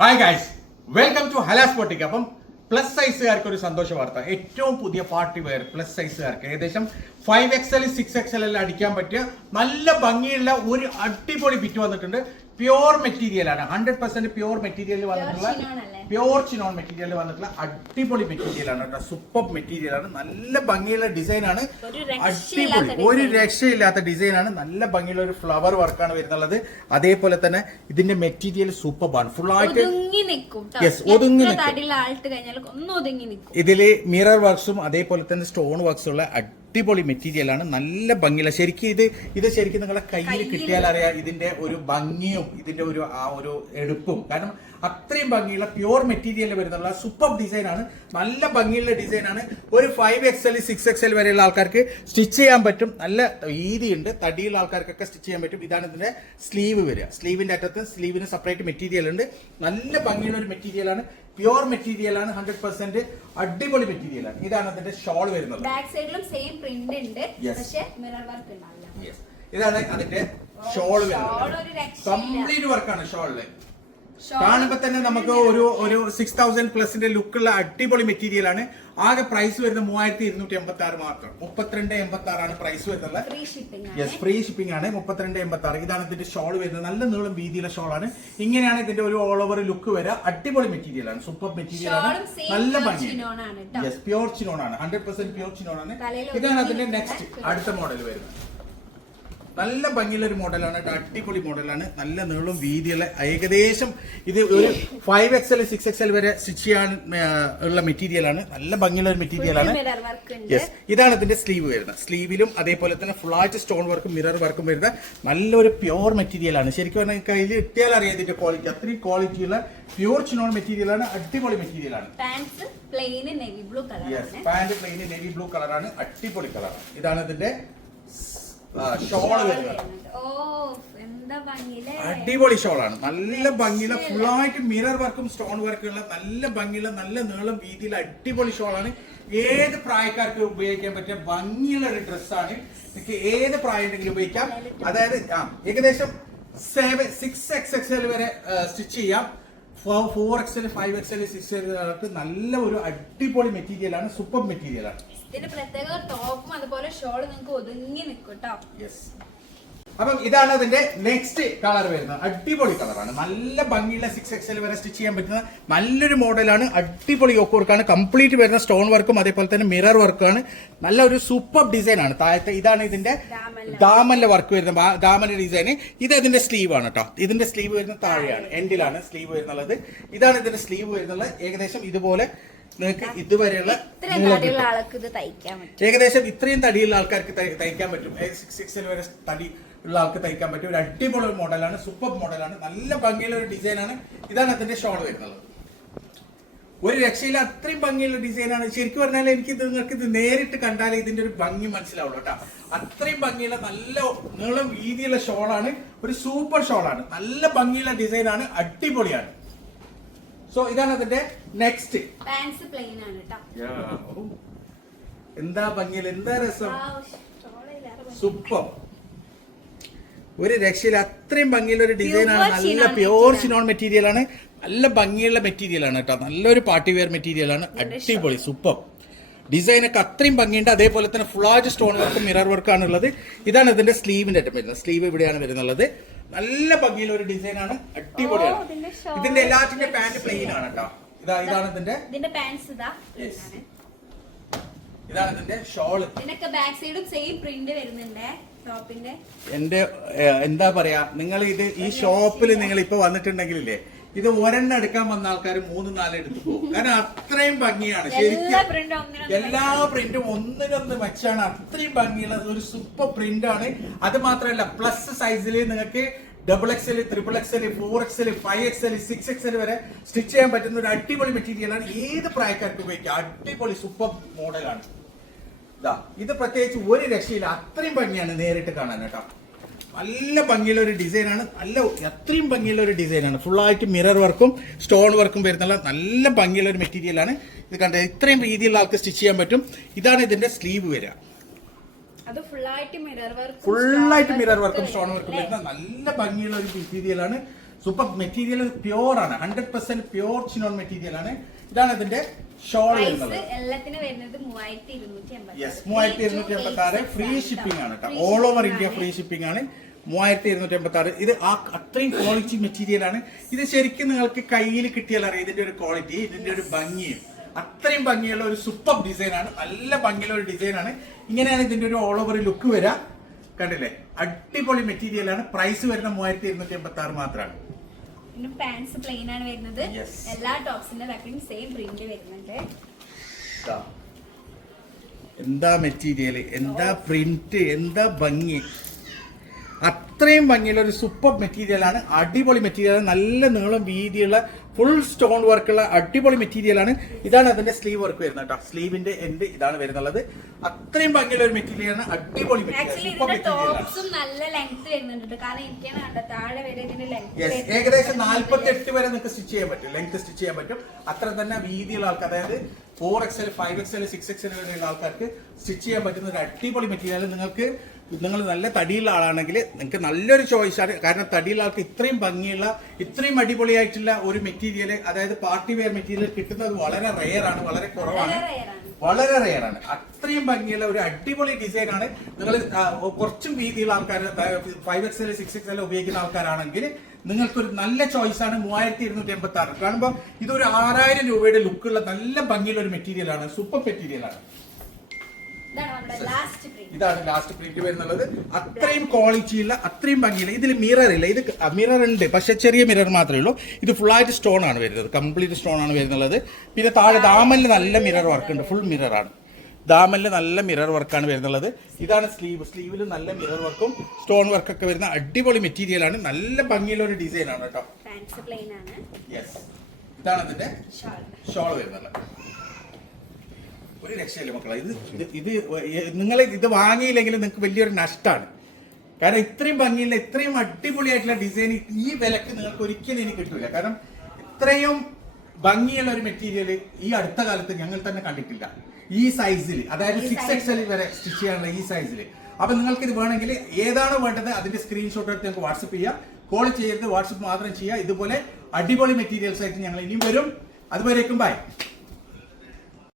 Hi guys, welcome to Hala's boutique. അപ്പം plus സൈസുകാർക്ക് ഒരു സന്തോഷ വാർത്ത. ഏറ്റവും പുതിയ പാർട്ടി വെയർ പ്ലസ് സൈസുകാർക്ക് ഏകദേശം 5XL 6XL എല്ലാം അടിക്കാൻ പറ്റിയ നല്ല ഭംഗിയുള്ള ഒരു അടിപൊളി ബിറ്റ് വന്നിട്ടുണ്ട്. പ്യോർ മെറ്റീരിയൽ ആണ്, 100% പ്യോർ മെറ്റീരിയൽ വന്നിട്ടുള്ള പ്യോർ ചിനോൺ മെറ്റീരിയൽ വന്നിട്ടുള്ള അടിപൊളി മെറ്റീരിയൽ ആണ് കേട്ടോ. സൂപ്പർ മെറ്റീരിയൽ ആണ്, നല്ല ഭംഗിയുള്ള ഡിസൈൻ ആണ്, അടിപൊളി ഒരു രക്ഷയില്ലാത്ത ഡിസൈൻ ആണ്. നല്ല ഭംഗിയുള്ള ഒരു ഫ്ലവർ വർക്കാണ് വരുന്നുള്ളത്. അതേപോലെ തന്നെ ഇതിന്റെ മെറ്റീരിയൽ സൂപ്പർ ആണ്, ഫുൾ ആയിട്ട് ഒതുങ്ങി ഇതില് മിറർ വർക്ക്സും അതേപോലെ തന്നെ സ്റ്റോൺ വർക്ക്സും ഉള്ള അടിപൊളി മെറ്റീരിയൽ ആണ്. നല്ല ഭംഗിയുള്ള ശരിക്കും ഇത് ശരിക്കും നിങ്ങളുടെ കയ്യിൽ കിട്ടിയാൽ അറിയാം ഇതിന്റെ ഒരു ഭംഗിയും ഇതിന്റെ ഒരു ആ ഒരു എടുപ്പും. കാരണം അത്രയും ഭംഗിയുള്ള പ്യോർ മെറ്റീരിയൽ വരുന്നുള്ള സൂപ്പർ ഡിസൈൻ ആണ്, നല്ല ഭംഗിയുള്ള ഡിസൈൻ ആണ്. ഒരു 5XL 6XL വരെയുള്ള ആൾക്കാർക്ക് സ്റ്റിച്ച് ചെയ്യാൻ പറ്റും. നല്ല വീതിയുണ്ട്, തടിയുള്ള ആൾക്കാർക്കൊക്കെ സ്റ്റിച്ച് ചെയ്യാൻ പറ്റും. ഇതാണ് ഇതിന്റെ സ്ലീവ് വരിക. സ്ലീവിന്റെ അറ്റത്ത് സ്ലീവിന് സെപ്പറേറ്റ് മെറ്റീരിയൽ ഉണ്ട്. നല്ല ഭംഗിയുള്ള ഒരു മെറ്റീരിയൽ ആണ്, പ്യോർ മെറ്റീരിയൽ ആണ്, 100% അടിപൊളി മെറ്റീരിയൽ ആണ്. ഇതാണ് അതിന്റെ ഷോൾ വരുന്നത്. ബാക്ക് സൈഡിലും സെയിം പ്രിന്റ് ഉണ്ട്, പക്ഷേ മിറർ വർക്ക് ഉണ്ടാവില്ല. ഇതാണ് അതിന്റെ ഷോൾ വരുന്നത്. കംപ്ലീറ്റ് വർക്കാണ് ഷോളില്. കാണുമ്പോ തന്നെ നമുക്ക് ഒരു 6000 പ്ലസിന്റെ ലുക്കുള്ള അടിപൊളി മെറ്റീരിയൽ ആണ്. ആകെ പ്രൈസ് വരുന്നത് 3286 മാത്രം. 3286 ആണ് പ്രൈസ് വരുന്നത്. ഫ്രീ ഷിപ്പിംഗ് ആണ്. 3286. ഇതാണ് ഇതിന്റെ ഷോൾ വരുന്നത്. നല്ല നീളം വീതിയുള്ള ഷോൾ ആണ്. ഇങ്ങനെയാണ് ഇതിന്റെ ഒരു ഓൾ ഓവർ ലുക്ക് വരിക. അടിപൊളി മെറ്റീരിയൽ ആണ്, സൂപ്പർ മെറ്റീരിയൽ ആണ്, നല്ല ഭംഗി. പ്യോർ ചിനോൺ ആണ്, 100% പ്യോർ ചിനോൺ ആണ്. ഇതാണ് അതിന്റെ നെക്സ്റ്റ് അടുത്ത മോഡൽ വരുന്നത്. നല്ല ഭംഗിയുള്ള ഒരു മോഡലാണ്, അടിപൊളി മോഡലാണ്, നല്ല നീളം വീതിയുള്ള. ഏകദേശം ഇത് ഒരു 5XL 6XL വരെ സ്റ്റിച്ച് ചെയ്യാൻ ഉള്ള മെറ്റീരിയൽ ആണ്. നല്ല ഭംഗിയുള്ള ഒരു മെറ്റീരിയൽ ആണ്. യെസ്, ഇതാണ് ഇതിന്റെ സ്ലീവ് വരുന്നത്. സ്ലീവിലും അതേപോലെ തന്നെ ഫുൾ ആയിട്ട് സ്റ്റോൺ വർക്കും മിറർ വർക്കും വരുന്ന നല്ലൊരു പ്യോർ മെറ്റീരിയൽ ആണ്. ശരിക്കും പറഞ്ഞാൽ കയ്യിൽ ഇട്ടിയാൽ അറിയാം ഇതിന്റെ ക്വാളിറ്റി. അത്രയും ക്വാളിറ്റിയുള്ള പ്യോർ ചിനോൺ മെറ്റീരിയൽ ആണ്, അടിപൊളി മെറ്റീരിയൽ ആണ്. പാന്റ് പ്ലെയിൻ നേവി ബ്ലൂ കളറാണ്, അടിപൊളി കളറാണ്. ഇതാണ് ഇതിന്റെ ഷോള് വരുന്നത്. അടിപൊളി ഷോളാണ്, നല്ല ഭംഗിയുള്ള ഫുള്ളായിട്ട് മിറർ വർക്കും സ്റ്റോൺ വർക്കും ഉള്ള നല്ല ഭംഗിയുള്ള നല്ല നീളം വീതിയിലുള്ള അടിപൊളി ഷോളാണ്. ഏത് പ്രായക്കാർക്ക് ഉപയോഗിക്കാൻ പറ്റിയ ഭംഗിയുള്ള ഒരു ഡ്രസ്സാണ്. നിങ്ങൾക്ക് ഏത് പ്രായം ഉണ്ടെങ്കിലും ഉപയോഗിക്കാം. അതായത് ഏകദേശം 6XL വരെ സ്റ്റിച്ച് ചെയ്യാം. 4XL 5XL 6XL നല്ല ഒരു അടിപൊളി മെറ്റീരിയൽ ആണ്, സൂപ്പർ മെറ്റീരിയൽ ആണ്. ഇതിന്റെ പ്രത്യേക ടോപ്പും അതുപോലെ ഷോളും നിങ്ങൾക്ക് ഒതുങ്ങി നിൽക്കും കേട്ടോ. യെസ്, അപ്പം ഇതാണ് അതിന്റെ നെക്സ്റ്റ് കളർ വരുന്നത്. അടിപൊളി കളറാണ്, നല്ല ഭംഗിയുള്ള 6XL വരെ സ്റ്റിച്ച് ചെയ്യാൻ പറ്റുന്ന നല്ലൊരു മോഡലാണ്. അടിപൊളി യോക്ക് വർക്കാണ്, കംപ്ലീറ്റ് വരുന്ന സ്റ്റോൺ വർക്കും അതേപോലെ തന്നെ മിറർ വർക്കാണ്. നല്ല ഒരു സൂപ്പർ ഡിസൈൻ ആണ്. താഴത്തെ ഇതാണ് ഇതിന്റെ ദാമന്റെ വർക്ക് വരുന്നത്, ദാമന്റെ ഡിസൈൻ. ഇത് ഇതിന്റെ സ്ലീവ് ആണ് കേട്ടോ. ഇതിന്റെ സ്ലീവ് വരുന്നത് താഴെയാണ്, എൻഡിലാണ് സ്ലീവ് വരുന്നുള്ളത്. ഇതാണ് ഇതിന്റെ സ്ലീവ് വരുന്നത്. ഏകദേശം ഇതുപോലെ നിങ്ങൾക്ക് ഇതുവരെയുള്ള ഏകദേശം ഇത്രയും തടിയുള്ള ആൾക്കാർക്ക് തയ്ക്കാൻ പറ്റും. 6XL വരെ തടി ഉള്ള ആൾക്ക് തയ്ക്കാൻ പറ്റും. ഒരു അടിപൊളി മോഡലാണ്, സൂപ്പർ മോഡലാണ്, നല്ല ഭംഗിയുള്ള ഒരു ഡിസൈനാണ്. ഇതാണ് അതിന്റെ ഷോൾ വരുന്നത്. ഒരു രക്ഷയില്ല, അത്രയും ഭംഗിയുള്ള ഡിസൈനാണ്. ശരിക്കും പറഞ്ഞാൽ നിങ്ങൾക്ക് ഇത് നേരിട്ട് കണ്ടാലേ ഇതിന്റെ ഒരു ഭംഗി മനസ്സിലാവുള്ളൂ കേട്ടോ. അത്രയും ഭംഗിയുള്ള നല്ല നീളം വീതിയുള്ള ഷോളാണ്, ഒരു സൂപ്പർ ഷോളാണ്, നല്ല ഭംഗിയുള്ള ഡിസൈനാണ്, അടിപൊളിയാണ്. സോ ഇതാണ് അതിന്റെ നെക്സ്റ്റ്. പാന്റ്സ് പ്ലെയിൻ ആണ് ട്ടോ. എന്താ ഭംഗിയില്ല, എന്താ രസം, സൂപ്പർ, ഒരു രക്ഷയില്ല, അത്രയും ഭംഗിയുള്ള ഒരു ഡിസൈനാണ്. നല്ല പ്യോർ ചിനോൺ മെറ്റീരിയൽ ആണ്, നല്ല ഭംഗിയുള്ള മെറ്റീരിയൽ ആണ് കേട്ടോ. നല്ലൊരു പാർട്ടി വെയർ മെറ്റീരിയൽ ആണ്, അടിപൊളി സൂപ്പർ ഡിസൈനൊക്കെ അത്രയും ഭംഗിയുണ്ട്. അതേപോലെ തന്നെ ഫുള്ളായിട്ട് സ്റ്റോൺ വർക്കും മിറർ വർക്കാണ് ഉള്ളത്. ഇതാണ് ഇതിന്റെ സ്ലീവിന്റെ അറ്റം വരുന്നത്. സ്ലീവ് ഇവിടെയാണ് വരുന്നുള്ളത്. നല്ല ഭംഗിയുള്ള ഒരു ഡിസൈൻ ആണ്, അടിപൊളിയാണ്. ഇതിന്റെ എല്ലാത്തിന്റെ പാന്റ് പ്ലെയിൻ ആണ് കേട്ടോ. ഇതാണ് ഇതിന്റെ പാന്റ്സ്. ഇതാണ് ഇതിന്റെ ഷോള്. ബാക്ക് സൈഡും സെയിം പ്രിന്റ് വരുന്നുണ്ട് ടോപ്പിന്റെ. എന്റെ എന്താ പറയാ, നിങ്ങൾ ഇത് ഈ ഷോപ്പിൽ നിങ്ങൾ ഇപ്പൊ വന്നിട്ടുണ്ടെങ്കിലേ ഇത് ഒരെണ്ണം എടുക്കാൻ വന്ന ആൾക്കാർ 3-4 എടുത്തു പോകും. കാരണം അത്രയും ഭംഗിയാണ്. ശരിക്കും എല്ലാ പ്രിന്റും ഒന്നിനൊന്ന് വെച്ചാണ്, അത്രയും ഭംഗിയുള്ള ഒരു സൂപ്പർ പ്രിന്റ് ആണ്. അത് മാത്രമല്ല പ്ലസ് സൈസിൽ നിങ്ങൾക്ക് XXL, XXL, 4XL, 5XL, 6XL വരെ സ്റ്റിച്ച് ചെയ്യാൻ പറ്റുന്ന ഒരു അടിപൊളി മെറ്റീരിയലാണ്. ഏത് പ്രായക്കാർക്ക് ഉപയോഗിക്കാം, അടിപൊളി സൂപ്പർ മോഡലാണ്. ഇത് പ്രത്യേകിച്ച് ഒരു രക്ഷയില്ല, അത്രയും ഭംഗിയാണ് നേരിട്ട് കാണാൻ കേട്ടോ. നല്ല ഭംഗിയുള്ള ഒരു ഡിസൈനാണ്, അത്രയും ഭംഗിയുള്ള ഒരു ഡിസൈനാണ്. ഫുള്ളായിട്ട് മിറർ വർക്കും സ്റ്റോൺ വർക്കും വരുന്നുള്ള നല്ല ഭംഗിയുള്ള ഒരു മെറ്റീരിയലാണ്. ഇത് കണ്ട ഇത്രയും രീതിയിലുള്ള ആൾക്ക് സ്റ്റിച്ച് ചെയ്യാൻ പറ്റും. ഇതാണ് ഇതിന്റെ സ്ലീവ് വരിക. ഫുള്ളായിട്ട് മിറർ വർക്കും സ്റ്റോൺ വർക്കും വരുന്ന നല്ല ഭംഗിയുള്ള ഒരു മെറ്റീരിയലാണ്. സൂപ്പർ മെറ്റീരിയൽ പ്യൂർ ആണ്, 100% പ്യൂർ ചിനോൺ മെറ്റീരിയൽ ആണ്. ഇതാണ് ഇതിന്റെ ഷോൾ വരുന്നത്. എല്ലാത്തിനും വരുന്നത് 3286. യെസ്, 3286. ഫ്രീ ഷിപ്പിംഗ് ആണ് കേട്ടോ, all over India free shipping ആണ്. 3286. ഇത് അത്രയും ക്വാളിറ്റി മെറ്റീരിയൽ ആണ്. ഇത് ശരിക്കും നിങ്ങൾക്ക് കയ്യിൽ കിട്ടിയാൽ അറിയാം ഇതിന്റെ ഒരു ക്വാളിറ്റി, ഇതിന്റെ ഒരു ഭംഗിയും. അത്രയും ഭംഗിയുള്ള ഒരു സൂപ്പർ ഡിസൈൻ ആണ്, നല്ല ഭംഗിയുള്ള ഒരു ഡിസൈൻ ആണ്. ഇങ്ങനെയാണ് ഇതിന്റെ ഒരു ഓൾ ഓവർ ലുക്ക് വരാം. കണ്ടില്ലേ, അടിപൊളി മെറ്റീരിയൽ ആണ്. പ്രൈസ് വരുന്ന 3286 മാത്രമാണ്. പിന്നെ പാന്റ്സ് പ്ലെയിൻ ആണ് വരുന്നത്. എല്ലാ ടോപ്സിന്റെ ബാക്കിലും സെയിം പ്രിന്റ് വരുന്നുണ്ട്. എന്താ മെറ്റീരിയൽ, എന്താ പ്രിന്റ്, എന്താ ഭംഗി. അത്രയും ഭംഗിയുള്ള ഒരു സൂപ്പർ മെറ്റീരിയൽ ആണ്, അടിപൊളി മെറ്റീരിയൽ ആണ്. നല്ല നീളം വീതിയുള്ള ഫുൾ സ്റ്റോൺ വർക്കുള്ള അടിപൊളി മെറ്റീരിയൽ ആണ്. ഇതാണ് അതിന്റെ സ്ലീവ് വർക്ക് വരുന്നത് കേട്ടോ, സ്ലീവിന്റെ എൻഡ് ഇതാണ് വരുന്നുള്ളത്. അത്രയും ഭംഗിയുള്ള ഒരു മെറ്റീരിയൽ ആണ്, അടിപൊളി ഏകദേശം 48 വരെ നിങ്ങൾക്ക് സ്റ്റിച്ച് ചെയ്യാൻ പറ്റും, ലെങ്ത് സ്റ്റിച്ച് ചെയ്യാൻ പറ്റും. അത്ര തന്നെ വീതിയുള്ള ആൾക്ക്, അതായത് 4XL 5XL 6XL വരെയുള്ള ആൾക്കാർക്ക് സ്റ്റിച്ച് ചെയ്യാൻ പറ്റുന്ന ഒരു അടിപൊളി മെറ്റീരിയൽ. നിങ്ങൾ നല്ല തടിയുള്ള ആളാണെങ്കിൽ നിങ്ങൾക്ക് നല്ലൊരു ചോയ്സ് ആണ്. കാരണം തടിയുള്ള ആൾക്ക് ഇത്രയും ഭംഗിയുള്ള ഇത്രയും അടിപൊളിയായിട്ടുള്ള ഒരു മെറ്റീരിയൽ, അതായത് പാർട്ടി വെയർ മെറ്റീരിയൽ കിട്ടുന്നത് വളരെ റെയർ ആണ്, വളരെ കുറവാണ്, വളരെ റെയർ ആണ്. അത്രയും ഭംഗിയുള്ള ഒരു അടിപൊളി ഡിസൈൻ ആണ്. നിങ്ങൾ കുറച്ചും വീതിയുള്ള ആൾക്കാർ 5XL 6XL ഉപയോഗിക്കുന്ന ആൾക്കാരാണെങ്കിൽ നിങ്ങൾക്കൊരു നല്ല ചോയ്സ് ആണ് 3286. കാണുമ്പോൾ ഇതൊരു 6000 രൂപയുടെ ലുക്കുള്ള നല്ല ഭംഗിയുള്ള ഒരു മെറ്റീരിയൽ ആണ്, സൂപ്പർ മെറ്റീരിയൽ ആണ്. ഇതാണ് ലാസ്റ്റ് പ്രിന്റ് വരുന്നുള്ളത്. അത്രയും ക്വാളിറ്റിയുള്ള അത്രയും ഭംഗിയില്ല. ഇതിൽ മിറർ ഇല്ല, ഇത് മിറർ ഉണ്ട് പക്ഷെ ചെറിയ മിറർ മാത്രമേ ഉള്ളൂ. ഇത് ഫുൾ ആയിട്ട് സ്റ്റോൺ ആണ് വരുന്നത്, കംപ്ലീറ്റ് സ്റ്റോൺ ആണ് വരുന്നത്. പിന്നെ താഴെ ദാമനിൽ നല്ല മിറർ വർക്ക് ഉണ്ട്, ഫുൾ മിറർ ആണ്. ദാമനിൽ നല്ല മിറർ വർക്കാണ് വരുന്നുള്ളത്. ഇതാണ് സ്ലീവിൽ നല്ല മിറർ വർക്കും സ്റ്റോൺ വർക്കൊക്കെ വരുന്ന അടിപൊളി മെറ്റീരിയൽ ആണ്. നല്ല ഭംഗിയുള്ള ഒരു ഡിസൈൻ ആണ് കേട്ടോ. യെസ്, ഇതാണ് അതിന്റെ ഷോൾ വരുന്നത്. ഒരു രക്ഷയില്ല മക്കളെ, ഇത് നിങ്ങൾ ഇത് വാങ്ങിയില്ലെങ്കിൽ നിങ്ങൾക്ക് വലിയൊരു നഷ്ടമാണ്. കാരണം ഇത്രയും ഭംഗിയുള്ള ഇത്രയും അടിപൊളിയായിട്ടുള്ള ഡിസൈൻ ഈ വിലക്ക് നിങ്ങൾക്ക് ഒരിക്കലും ഇനി കിട്ടില്ല. കാരണം ഇത്രയും ഭംഗിയുള്ള ഒരു മെറ്റീരിയൽ ഈ അടുത്ത കാലത്ത് ഞങ്ങൾ തന്നെ കണ്ടിട്ടില്ല ഈ സൈസിൽ, അതായത് 6XL വരെ സ്റ്റിച്ച് ചെയ്യാനുള്ള ഈ സൈസിൽ. അപ്പൊ നിങ്ങൾക്ക് ഇത് വേണമെങ്കിൽ ഏതാണ് വേണ്ടത് അതിന്റെ സ്ക്രീൻഷോട്ട് എടുത്ത് ഞങ്ങൾക്ക് വാട്സപ്പ് ചെയ്യാം. കോൾ ചെയ്യരുത്, വാട്സപ്പ് മാത്രം ചെയ്യുക. ഇതുപോലെ അടിപൊളി മെറ്റീരിയൽസ് ആയിട്ട് ഞങ്ങൾ ഇനിയും വരും. അതുവരേക്കും ബൈ.